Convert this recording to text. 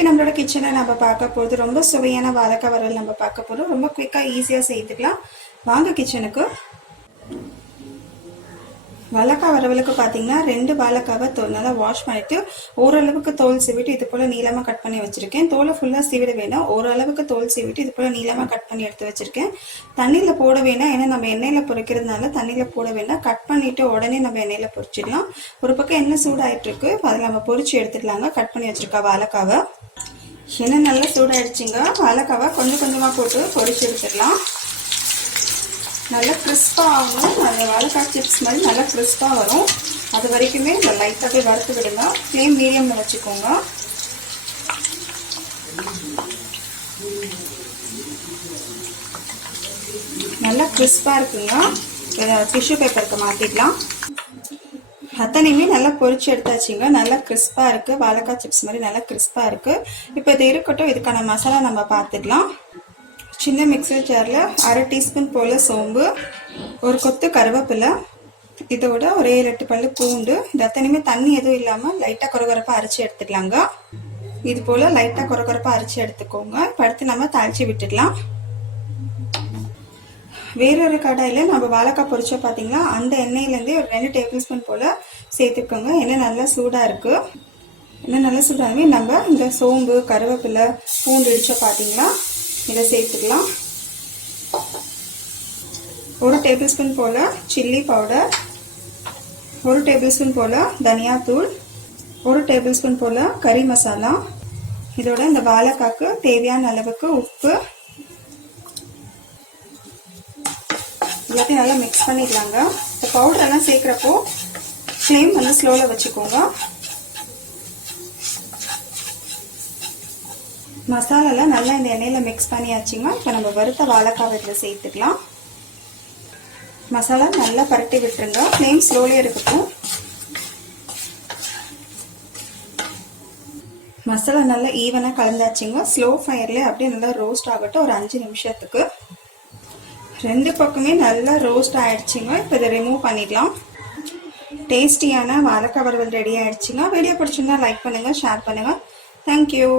இன்னைக்கு நம்மளோட கிச்சனை நம்ம பார்க்க போகிறது ரொம்ப சுவையான வாழைக்காய் வறுவல் நம்ம பார்க்க போகிறோம். ரொம்ப குயிக்காக ஈஸியாக செய்துக்கலாம். வாங்க கிச்சனுக்கு. வாழைக்காய் வறுவலுக்கு பார்த்தீங்கன்னா 2 வாழைக்காவை நல்லா வாஷ் பண்ணிவிட்டு ஓரளவுக்கு தோல் சீவிட்டு இது போல் நீளமாக கட் பண்ணி வச்சுருக்கேன். தோலை ஃபுல்லாக சீவிட வேணாம், ஓரளவுக்கு தோல் சீவிட்டு இது போல் நீளமாக கட் பண்ணி எடுத்து வச்சுருக்கேன். தண்ணியில் போட வேணாம், ஏன்னா நம்ம எண்ணெயில் பொரிக்கிறதுனால தண்ணியில் போட வேணாம். கட் பண்ணிவிட்டு உடனே நம்ம எண்ணெயில் பொரிச்சிடலாம். ஒரு பக்கம் எண்ணெய் சூடாகிட்டுருக்கு, அதில் நம்ம பொரிச்சு எடுத்துடலாங்க. கட் பண்ணி வச்சுருக்கா வாழைக்காவை. எண்ணெய் நல்லா சூடாகிடுச்சிங்க. வாழைக்காவை கொஞ்சம் கொஞ்சமாக போட்டு பொரிச்சு எடுத்துடலாம். நல்லா கிறிஸ்பாக ஆகணும். அந்த வாழைக்காய் சிப்ஸ் மாதிரி நல்லா கிறிஸ்பாக வரும். அது வரைக்குமே இந்த லைட்டாகவே வறுத்து விடுங்க. ஃப்ளேம் மீடியமில் வச்சுக்கோங்க. நல்லா கிறிஸ்பாக இருக்குங்க. டிஷ்யூ பேப்பருக்கு மாற்றிடலாம். அத்தனையுமே நல்லா பொரிச்சு எடுத்தாச்சுங்க. நல்லா கிறிஸ்பாக இருக்குது. வாழைக்காய் சிப்ஸ் மாதிரி நல்லா கிறிஸ்பாக இருக்குது. இப்போ இது இருக்கட்டும், இதுக்கான மசாலா நம்ம பார்த்துக்கலாம். சின்ன மிக்சர் ஜாரில் 1/2 டீஸ்பூன் போல் சோம்பு, ஒரு கொத்து கருவேப்பிலை, இதோட ஒரு 7-8 பல்லு பூண்டு. இது அத்தனையுமே தண்ணி எதுவும் இல்லாமல் லைட்டாக கொரகொரப்பாக அரைச்சி எடுத்துக்கலாங்க. இது போல் லைட்டாக கொரகொரப்பாக அரைச்சி எடுத்துக்கோங்க. இப்போ அடுத்து நம்ம தாளித்து விட்டுடலாம். வேறொரு கடாயில் நம்ம வாழைக்காய் பொரிச்சா பார்த்தீங்களா, அந்த எண்ணெயிலேருந்தே ஒரு 2 டேபிள் ஸ்பூன் போல் சேர்த்துக்கோங்க. எண்ணெய் நல்லா சூடாக இருக்குது. எண்ணெய் நல்லா சூடாகவே நம்ம இந்த சோம்பு கருவேப்பிலை பூண்டு இடிச்சா பார்த்தீங்களா, இதை சேர்த்துக்கலாம். 1 டேபிள் ஸ்பூன் போல் சில்லி பவுடர், 1 டேபிள் ஸ்பூன் போல் தனியாத்தூள், 1 டேபிள் ஸ்பூன் போல் கறி மசாலா, இதோட இந்த வாழைக்காய்க்கு தேவையான அளவுக்கு உப்பு, எல்லாத்தையும் நல்லா மிக்ஸ் பண்ணிடலாங்க. இந்த பவுடரெல்லாம் சேர்க்குறப்போ ஃப்ளேம் வந்து ஸ்லோவில் வச்சுக்கோங்க. மசாலாலாம் நல்லா இந்த எண்ணெயில் மிக்ஸ் பண்ணியாச்சுங்க. இப்போ நம்ம வறுத்த வாழைக்காய் இதில் சேர்த்துக்கலாம். மசாலா நல்லா பரட்டி விட்டுருங்க. ஃப்ளேம் ஸ்லோலியே இருக்கட்டும். மசாலா நல்லா ஈவனாக கலந்தாச்சுங்க. ஸ்லோ ஃபயர்லேயே அப்படியே நல்லா ரோஸ்ட் ஆகட்டும் ஒரு 5 நிமிஷத்துக்கு. 2 பக்கமே நல்லா ரோஸ்ட் ஆகிடுச்சிங்க. இப்போ இதை ரிமூவ் பண்ணிடலாம். டேஸ்டியான வாழைக்காய் வறுவல் ரெடி ஆகிடுச்சிங்க. வீடியோ பிடிச்சிருந்தா லைக் பண்ணுங்கள், ஷேர் பண்ணுங்கள். தேங்க்யூ.